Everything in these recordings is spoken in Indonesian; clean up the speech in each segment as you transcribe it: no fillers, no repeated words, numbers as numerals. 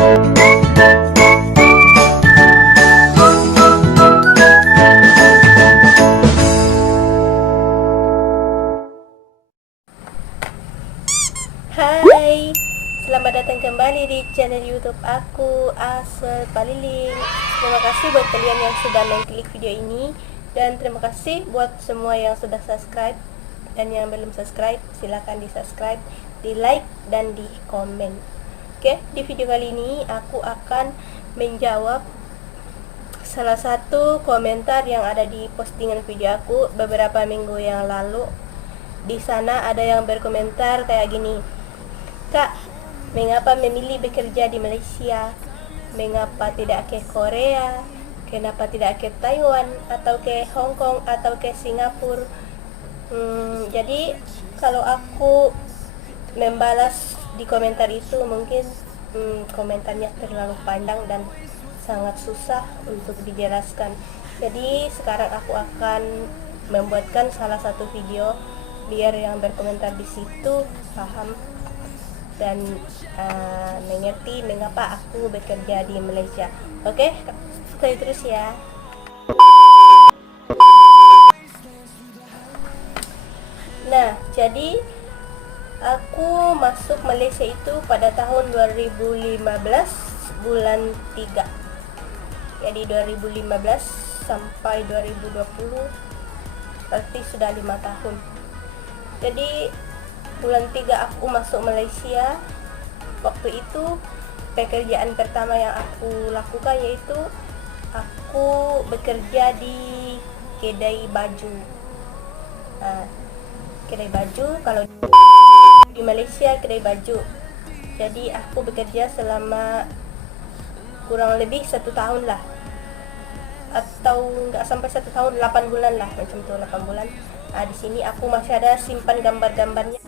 Hai, selamat datang kembali di channel YouTube aku, Asel Paliling. Terima kasih buat kalian yang sudah mengklik video ini, dan terima kasih buat semua yang sudah subscribe. Dan yang belum subscribe, silahkan di subscribe, di like, dan di komen. Oke, di video kali ini aku akan menjawab salah satu komentar yang ada di postingan video aku beberapa minggu yang lalu. Di sana ada yang berkomentar kayak gini: "Kak, mengapa memilih bekerja di Malaysia? Mengapa tidak ke Korea? Kenapa tidak ke Taiwan atau ke Hong Kong atau ke Singapura?" Jadi kalau aku membalas di komentar itu mungkin komentarnya terlalu panjang dan sangat susah untuk dijelaskan. Jadi sekarang aku akan membuatkan salah satu video biar yang berkomentar di situ paham dan mengerti mengapa aku bekerja di Malaysia. Oke, stay terus ya. Nah, jadi aku masuk Malaysia itu pada tahun 2015 bulan 3. Jadi 2015 sampai 2020 berarti sudah 5 tahun. Jadi bulan 3 aku masuk Malaysia. Waktu itu pekerjaan pertama yang aku lakukan yaitu aku bekerja di kedai baju. Kedai baju kalau di Malaysia kedai baju. Jadi aku bekerja selama kurang lebih 1 tahun lah, atau nggak sampai 1 tahun, 8 bulan lah, macam itu, 8 bulan. Di sini aku masih ada simpan gambar-gambarnya.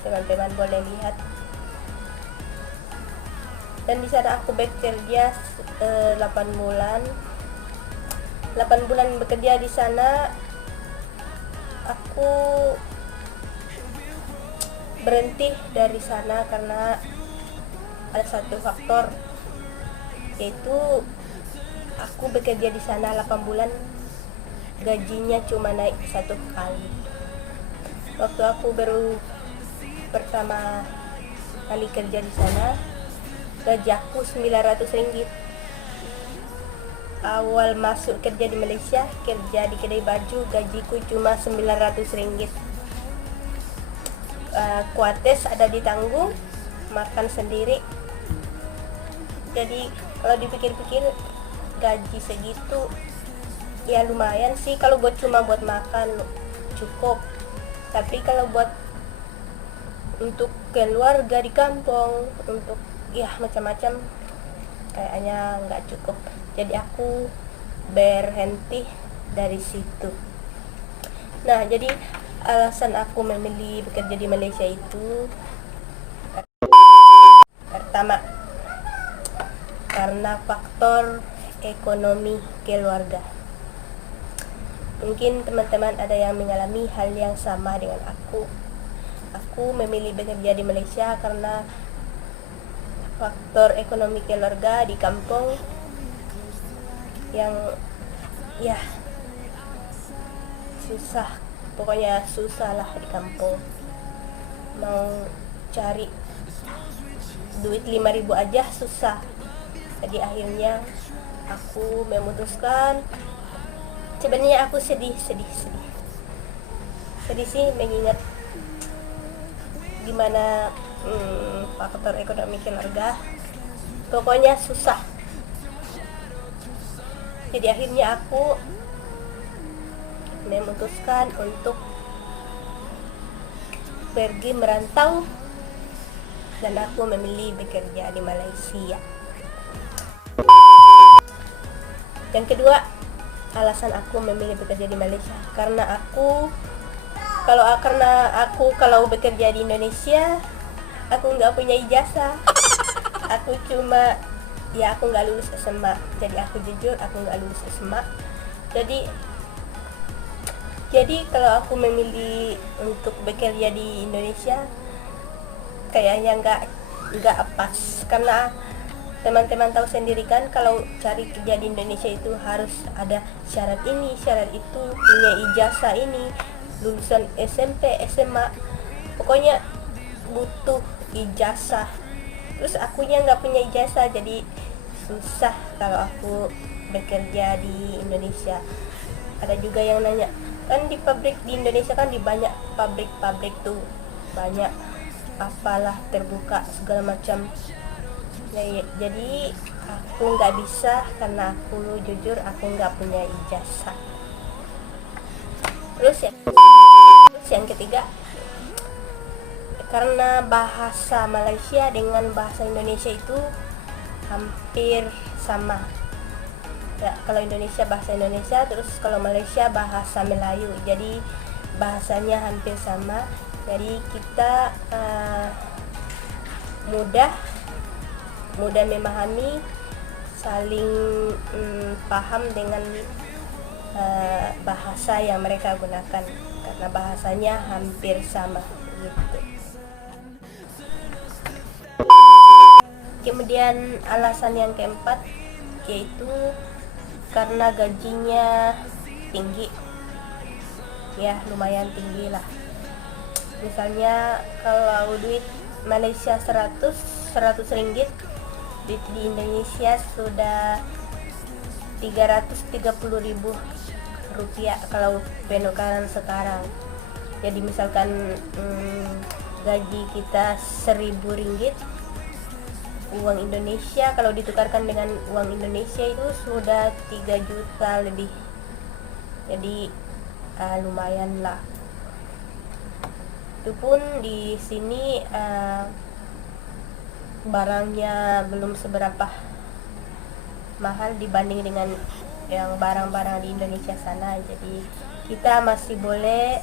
Teman-teman boleh lihat. Dan di sana aku bekerja 8 bulan. 8 bulan bekerja di sana. Aku berhenti dari sana karena ada satu faktor, yaitu aku bekerja di sana 8 bulan, gajinya cuma naik 1 kali. Waktu aku baru pertama kali kerja di sana, gaji aku Rp900. Awal masuk kerja di Malaysia, kerja di kedai baju, gajiku cuma Rp900. Kuates ada ditanggung, makan sendiri. Jadi kalau dipikir-pikir gaji segitu ya lumayan sih, kalau cuma buat makan cukup. Tapi kalau buat untuk keluarga di kampung, untuk ya macam-macam, kayaknya nggak cukup. Jadi aku berhenti dari situ. Nah, jadi alasan aku memilih bekerja di Malaysia itu, pertama, karena faktor ekonomi keluarga. Mungkin teman-teman ada yang mengalami hal yang sama dengan aku. Aku memilih bekerja di Malaysia karena faktor ekonomi keluarga di kampung yang ya susah, pokoknya susah lah di kampung. Mau cari duit 5.000 aja susah. Jadi akhirnya aku memutuskan, sebenarnya aku sedih sih mengingat gimana faktor ekonomi keluarga, pokoknya susah. Jadi akhirnya aku memutuskan untuk pergi merantau dan aku memilih bekerja di Malaysia. Yang kedua, alasan aku memilih bekerja di Malaysia karena aku kalau bekerja di Indonesia aku nggak punya ijazah. Aku nggak lulus SMA. Jadi aku jujur, aku nggak lulus SMA. Jadi kalau aku memilih untuk bekerja di Indonesia kayaknya nggak pas, karena teman-teman tahu sendiri kan kalau cari kerja di Indonesia itu harus ada syarat ini, syarat itu, punya ijazah ini, lulusan SMP, SMA, pokoknya butuh ijazah. Terus akunya nggak punya ijazah, jadi susah kalau aku bekerja di Indonesia. Ada juga yang nanya, kan di pabrik di Indonesia kan di banyak pabrik tuh banyak apalah terbuka segala macam. Jadi aku nggak bisa karena aku jujur aku nggak punya ijazah. Terus yang ketiga, karena bahasa Malaysia dengan bahasa Indonesia itu hampir sama. Ya, kalau Indonesia bahasa Indonesia, terus kalau Malaysia bahasa Melayu, jadi bahasanya hampir sama. Jadi kita mudah memahami, saling paham dengan bahasa yang mereka gunakan karena bahasanya hampir sama gitu. Kemudian alasan yang keempat yaitu karena gajinya tinggi, ya lumayan tinggi lah. Misalnya kalau duit Malaysia 100 ringgit, duit di Indonesia sudah 330.000 rupiah kalau penukaran sekarang. Jadi misalkan gaji kita 1.000 ringgit, uang Indonesia kalau ditukarkan dengan uang Indonesia itu sudah 3 juta lebih. Jadi lumayan lah. Itu pun di sini barangnya belum seberapa mahal dibanding dengan yang barang-barang di Indonesia sana. Jadi kita masih boleh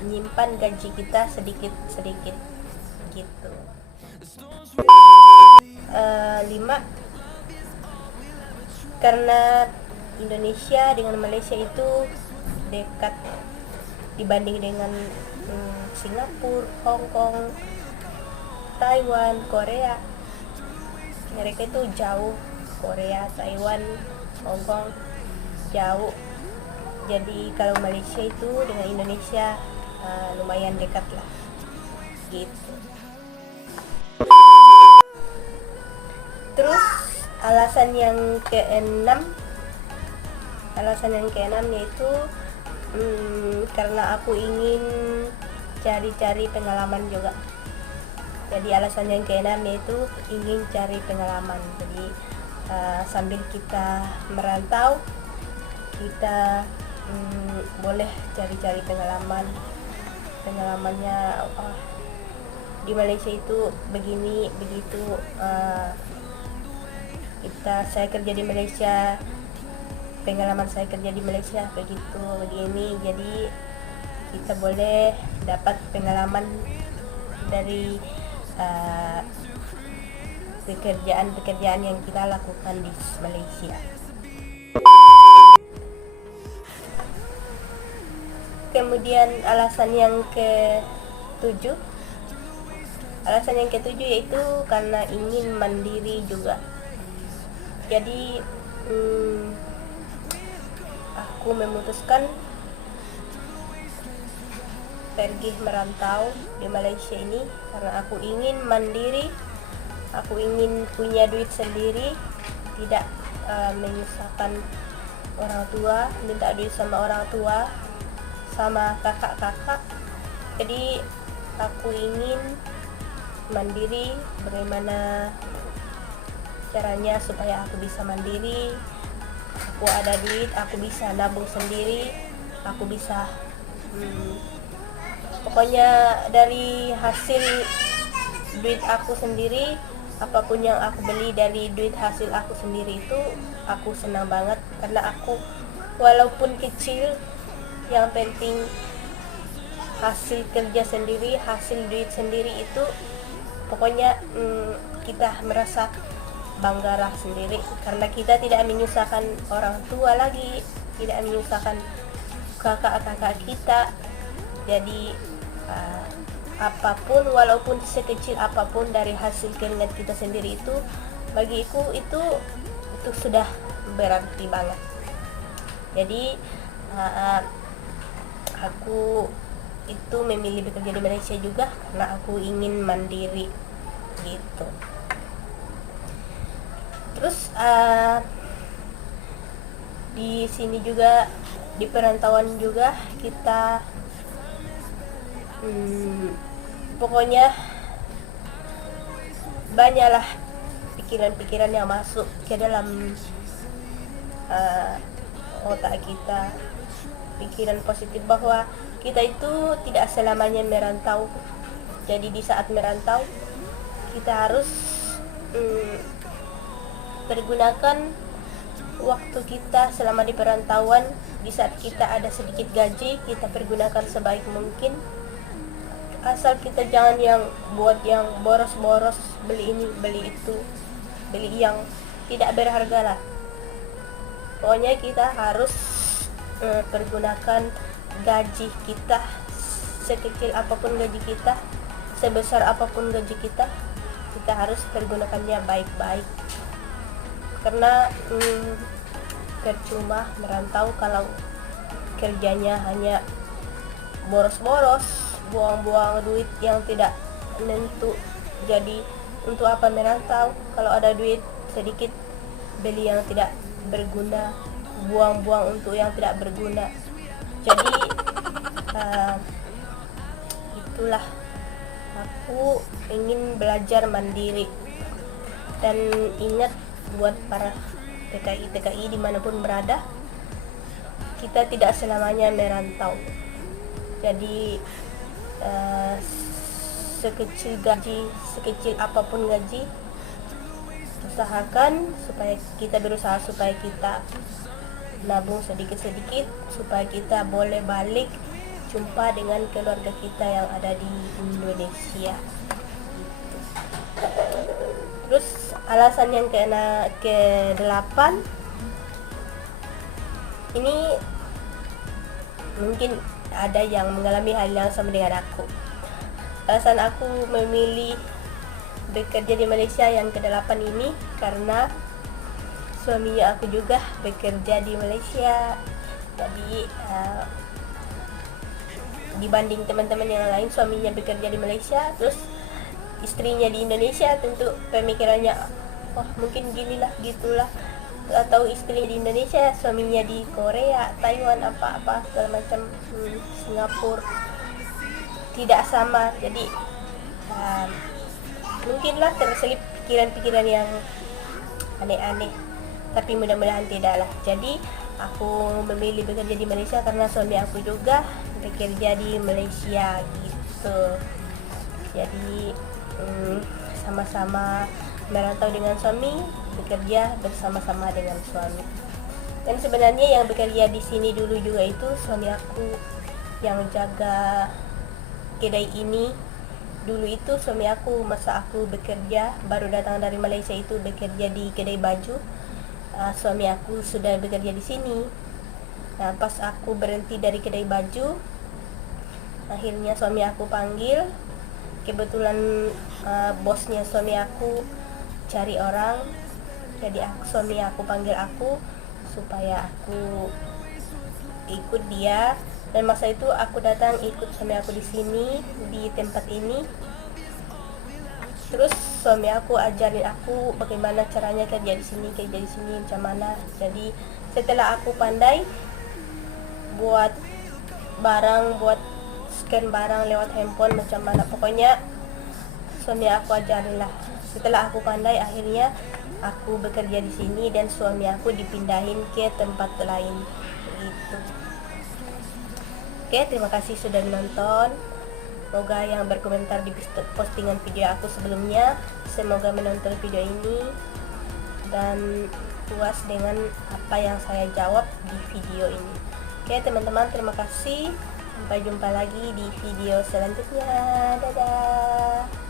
menyimpan gaji kita sedikit-sedikit gitu. 5, karena Indonesia dengan Malaysia itu dekat dibanding dengan Singapura, Hong Kong, Taiwan, Korea. Mereka itu jauh, Korea, Taiwan, Hong Kong jauh. Jadi kalau Malaysia itu dengan Indonesia lumayan dekat lah gitu. Terus alasan yang keenam yaitu karena aku ingin cari-cari pengalaman juga. Jadi alasan yang keenam yaitu ingin cari pengalaman. Jadi sambil kita merantau, kita boleh cari-cari pengalamannya. Di Malaysia itu begini begitu. Saya kerja di Malaysia, pengalaman saya kerja di Malaysia begini. Jadi kita boleh dapat pengalaman dari pekerjaan yang kita lakukan di Malaysia. Kemudian alasan yang ketujuh yaitu karena ingin mandiri juga. Jadi aku memutuskan pergi merantau di Malaysia ini karena aku ingin mandiri, aku ingin punya duit sendiri, tidak menyusahkan orang tua, minta duit sama orang tua, sama kakak-kakak. Jadi aku ingin mandiri. Bagaimana caranya supaya aku bisa mandiri? Aku ada duit, aku bisa nabung sendiri, aku bisa Pokoknya dari hasil duit aku sendiri, apapun yang aku beli dari duit hasil aku sendiri itu aku senang banget, karena aku walaupun kecil, yang penting hasil kerja sendiri, hasil duit sendiri itu pokoknya kita merasa bangga lah sendiri, karena kita tidak menyusahkan orang tua lagi, tidak menyusahkan kakak-kakak kita. Jadi apapun, walaupun sekecil apapun dari hasil keringat kita sendiri itu, bagiku itu sudah berarti banget. Jadi aku itu memilih bekerja di Malaysia juga karena aku ingin mandiri gitu. Terus di sini juga, di perantauan juga kita pokoknya banyaklah pikiran-pikiran yang masuk ke dalam otak kita, pikiran positif bahwa kita itu tidak selamanya merantau. Jadi di saat merantau kita harus pergunakan waktu kita selama di perantauan. Di saat kita ada sedikit gaji, kita pergunakan sebaik mungkin, asal kita jangan yang buat yang boros-boros, beli ini beli itu, beli yang tidak berharga lah. Pokoknya kita harus pergunakan gaji kita, sekecil apapun gaji kita, sebesar apapun gaji kita harus pergunakannya baik-baik. Karena percuma merantau kalau kerjanya hanya boros-boros, buang-buang duit yang tidak menentu. Jadi untuk apa merantau kalau ada duit sedikit, beli yang tidak berguna, buang-buang untuk yang tidak berguna. Jadi itulah, aku ingin belajar mandiri. Dan ingat, buat para TKI dimanapun berada, kita tidak selamanya merantau. Jadi sekecil gaji, sekecil apapun gaji, usahakan supaya kita berusaha supaya kita nabung sedikit-sedikit, supaya kita boleh balik jumpa dengan keluarga kita yang ada di Indonesia. Terus alasan yang ke-8, ini mungkin ada yang mengalami hal yang sama dengan aku. Alasan aku memilih bekerja di Malaysia yang ke-8 ini karena suaminya aku juga bekerja di Malaysia. Jadi dibanding teman-teman yang lain, suaminya bekerja di Malaysia, terus istrinya di Indonesia, tentu pemikirannya mungkin ginilah gitulah. Atau istrinya di Indonesia, suaminya di Korea, Taiwan, apa-apa segala macam, Singapura, tidak sama. Jadi mungkinlah terselip pikiran-pikiran yang aneh-aneh, tapi mudah-mudahan tidaklah. Jadi aku memilih bekerja di Malaysia karena suami aku juga bekerja di Malaysia gitu. Jadi sama-sama merantau dengan suami, bekerja bersama-sama dengan suami. Dan sebenarnya yang bekerja di sini dulu juga itu suami aku yang jaga kedai ini. Dulu itu suami aku, masa aku bekerja baru datang dari Malaysia itu bekerja di kedai baju, suami aku sudah bekerja di sini. Nah, pas aku berhenti dari kedai baju, akhirnya suami aku panggil. Kebetulan bosnya suami aku cari orang, jadi suami aku panggil aku supaya aku ikut dia. Dan masa itu aku datang ikut suami aku di sini, di tempat ini. Terus suami aku ajarin aku bagaimana caranya kerja di sini macam mana. Jadi setelah aku pandai buat barang, buat scan barang lewat handphone macam mana, pokoknya suami aku ajarin lah. Setelah aku pandai, akhirnya aku bekerja di sini dan suami aku dipindahin ke tempat lain gitu. Oke, terima kasih sudah menonton. Semoga yang berkomentar di postingan video aku sebelumnya semoga menonton video ini dan puas dengan apa yang saya jawab di video ini. Oke teman-teman, terima kasih. Sampai jumpa lagi di video selanjutnya. Dadah.